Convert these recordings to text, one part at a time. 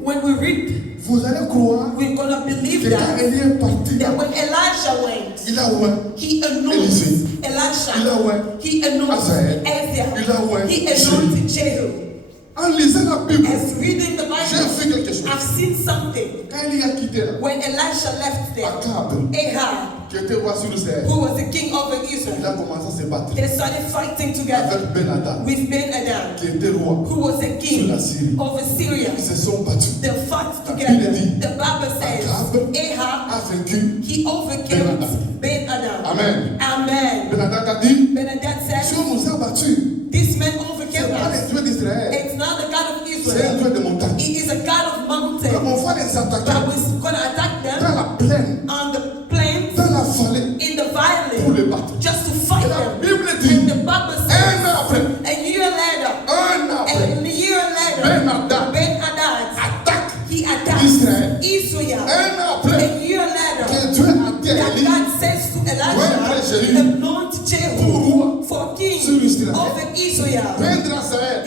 When we read, vous allez croire we're going to believe que quand that, Élie est parti, that when Elijah went, il a oint he anointed Élisée. Il Elisha, a oint he anointed Hazaël. Ezra, Il a oint he Jéhu. anointed Jehu. En lisant la Bible, As reading the j'ai Bible, vu quelque chose. I've seen something. Quand Élie a quitté là, When Elisha left there, Akab, Ahab, qui était roi sur Israël, who was the king over il Israel, a commencé à se battre they started fighting together avec Ben-Hadad, with Ben-Hadad, qui était roi. who was a king Sur la Syrie. over Syria. Ils se sont battus. They fought La together. Bible dit, The Bible says Akab Ahab, a vaincu. he overcame Ben-Hadad. Amen. Amen. Ben-Hadad a dit, Ben-Hadad si said, on nous a battus, this man ce overcame n'est pas us. le Dieu d'Israël, It's not the God of c'est un Israel. Dieu de montagne. He is a God of Donc mountain. on va les That attaquer was going to attack dans them la plaine, on the plains, dans la vallée, in the pour valley, les battre. just to fight Et la them. Bible And dit, the Bible un says, an après, a year later, Ben-Hadad Ben-Hadad, attaque he attacked Israël. Israel. Un an après, A year later, que Dieu a dit à that Élie, God says to Elijah, anoint Jehu for king sur Israël. over Israel. Vendre Hazaël,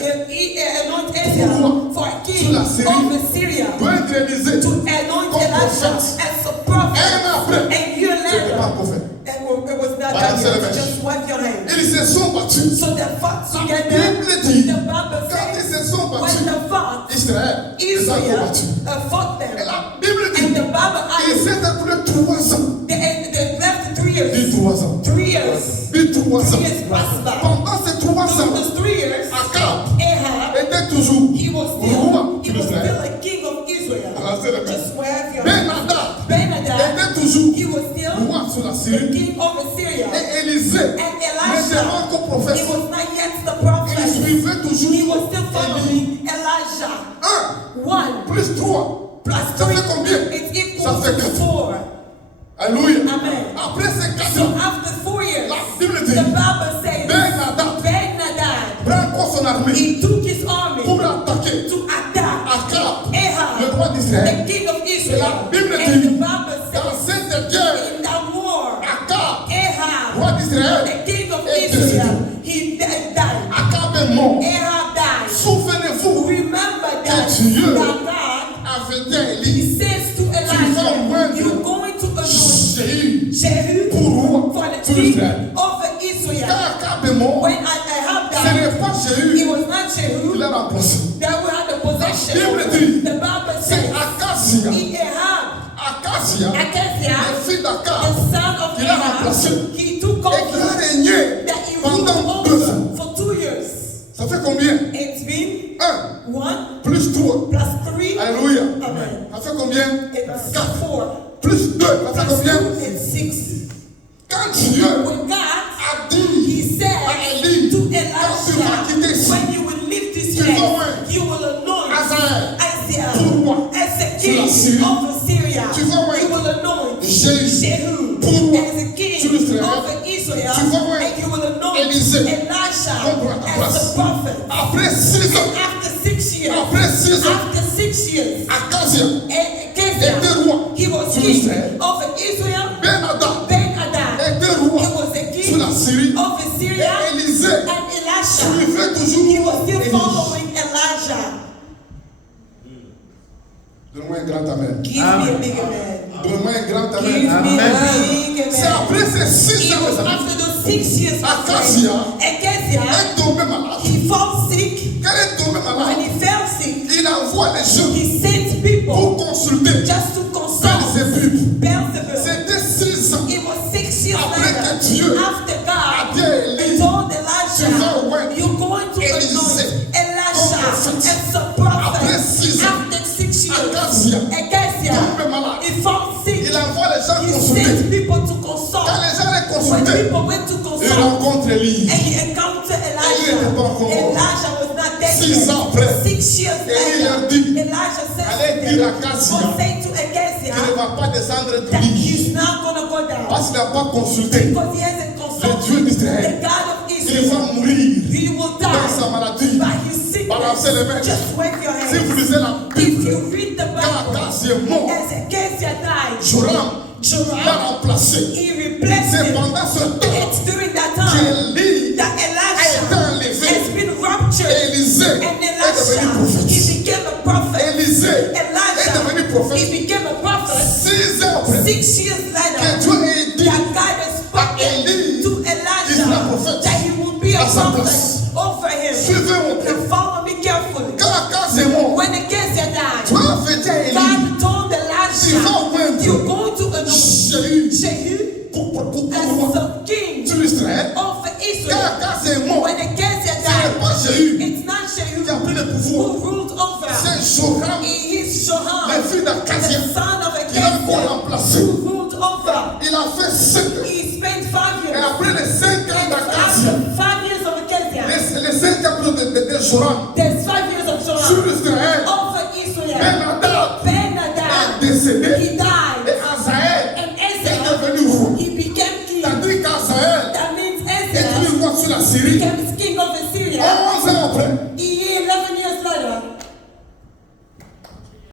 Anoint Ezra for king Sur la Syrie. over Syria. vendre Élisée, To anoint Comme Elisha prophète. as a prophet. un an après, A year c'était pas un later, prophète. it was not Voilà, that c'est le yet. mec. Just wipe your hands. Ils se sont battus. So they fought La together. Bible dit, The Bible quand ils says se sont when battus, they fought, Israël les a Israel combattus. fought Et them. la Bible And dit, the Bible il added, s'est écoulé 3 ans. they left 3 Dit years. 3 ans. 3 years. Dit 3 3 ans. years passed by. Pendant ces 3 During ans, those 3 years, Akab Ahab, était toujours he was roi still d'Israël. a king of Israel. Voilà, c'est le mec. Just wherever you are. Ben-Hadad Ben-Hadad, était toujours he was still roi sur la the Syrie. king over Syria. Et Élisée And n'était Elisha, pas encore he prophète. was not yet the Il prophet. suivait toujours He was still Élie. following Elijah. 1 1 plus 3. plus Ça 3, fait combien? it's equal Ça fait to 4. 4. Alléluia. Amen. Après ces 4 So ans, after 4 years, la Bible the dit, Bible says Ben-Hadad Ben-Hadad, prend encore son armée he took his army pour attaquer to attack Akab, le Ahab, roi d'Israël. the king of Et Israel. la Bible And the dit, Bible dans says cette guerre, in that war, Akab, Ahab, roi d'Israël, the king of est Israel, he died. Akab est mort. Ahab died. Souvenez-vous, Remember that Dieu God avait dit à he Élie, says to vas Elijah, moindre you're going to anoint Jéhu Jehu pour roi for the sur king Israël. over Israel. Quand Akab est mort, When Ahab ce died, n'est pas it Jéhu was not qui Jehu l'a remplacé. that we had the possession. Bible dit, The Bible c'est says Acacia. in Ahab, Acacia, Acacia, le fils the d'Akab, son of qui l'a Ahab, remplacé. he took Et qui a over régné that he ruled pendant 2 ans. over for 2 years. Ça fait combien? It's been 1 1 plus 3. plus 3. Alléluia. Amen. Ça fait combien? It's 4. 4 Plus 2. Ça fait plus combien? 2 is 6. Quand Dieu When God, a dit he said à Élie, to quand tu vas quitter Elisha, ici, when you will lift this tu vas place, oindre you will anoint Hazaël Isaiah pour roi as a sur la king Syrie. over Syria. Tu vas oindre You will anoint Jéhu Jehu pour roi as a king sur Israël. over Israel. Tu vas oindre And you will anoint Élisée Elisha comme à ta as place. a prophet. Après 6 ans, And after 6 years, après 6 ans, after 6 years, Acacia Acacia, était roi he was sur king Israël. over Israel. Ben-Hadad Ben-Hadad, était he roi was a sur king la Syrie. over Syria. Et Élisée And Elisha, suivait toujours he was still Élie. following Elijah. Donne-moi un grand amen. Give me a big amen. Donne-moi un grand Give amen. me a big C'est amen. après ces 6 It ans, was mes amis, after those 6 years, my Acacia friend, Acacia, est tombé malade. he fell sick. Quand elle est tombée When malade, he fell sick, il envoie les gens he sent people pour consulter just to consult Belzébub. Beelzebub. C'était 6 ans It was 6 years après later, que Dieu after a God dit à Élie, told tu vas Elijah, oindre you're going to Élisée anoint Elisha comme prophète. as a Après prophet. 6 ans, After 6 years, Acacia Acacia, tombé malade. he fell sick. Il envoie les gens He consulter. sent people to consult. Quand les gens les When consultaient, people went to ils consult, rencontrent Élie. and he encountered Élie Elijah, n'était pas encore mort. Elijah was not dead 6 yet. ans après, 6 years Élie later, leur dit, Elijah said allez to dire à them, Acacia go say to qu'il ne Acacia va pas descendre du that lit. he's not going to go down Parce qu'il n'a pas consulté because he hasn't le consulted Dieu the d'Israël. God of Il Israel. va mourir He will dans sa die maladie. by his Balancez les mains. sickness. Just wave your Si vous hands. lisez la If Bible, you read the quand Bible, Acacia est mort, as Acacia died, Joram Joram, l'a remplacé. he replaced C'est him. pendant ce temps It's during that time qu'Élie that a été Elisha enlevé. has been raptured. Et Élisée And est devenu Elisha, he prophète. became a prophet. Élisée prophète. he became a prophet. 6 ans après, 6 years que later, Dieu ait dit that God has spoken Élie, to il sera Elijah prophète that he will be a à sa prophet place. over him. Suivez mon Now père. follow me carefully. Quand Akaz est mort, When Acacia died, Dieu a dit à Élie, God told tu vas Elijah, oindre you're going to anoint Jéhu Jehu pour as roi the king sur Israël. over Quand Israel. Akaz est mort, When Acacia ce n'est died, pas Jéhu it's not Jehu qui a pris le who pouvoir. ruled over. C'est Joram, It is le Shoham, fils d'Akazia, the son of qui l'a encore Acacia, remplacé. who ruled over. Il a fait 5 ans. He spent 5 Et years. après les 5 ans And d'Akazia, after 5 years of Acacia, les 5 ans de Joram there's 5 years of sur Shoham Israël, over Israel. Ben-Hadad Ben-Hadad, est décédé. he died.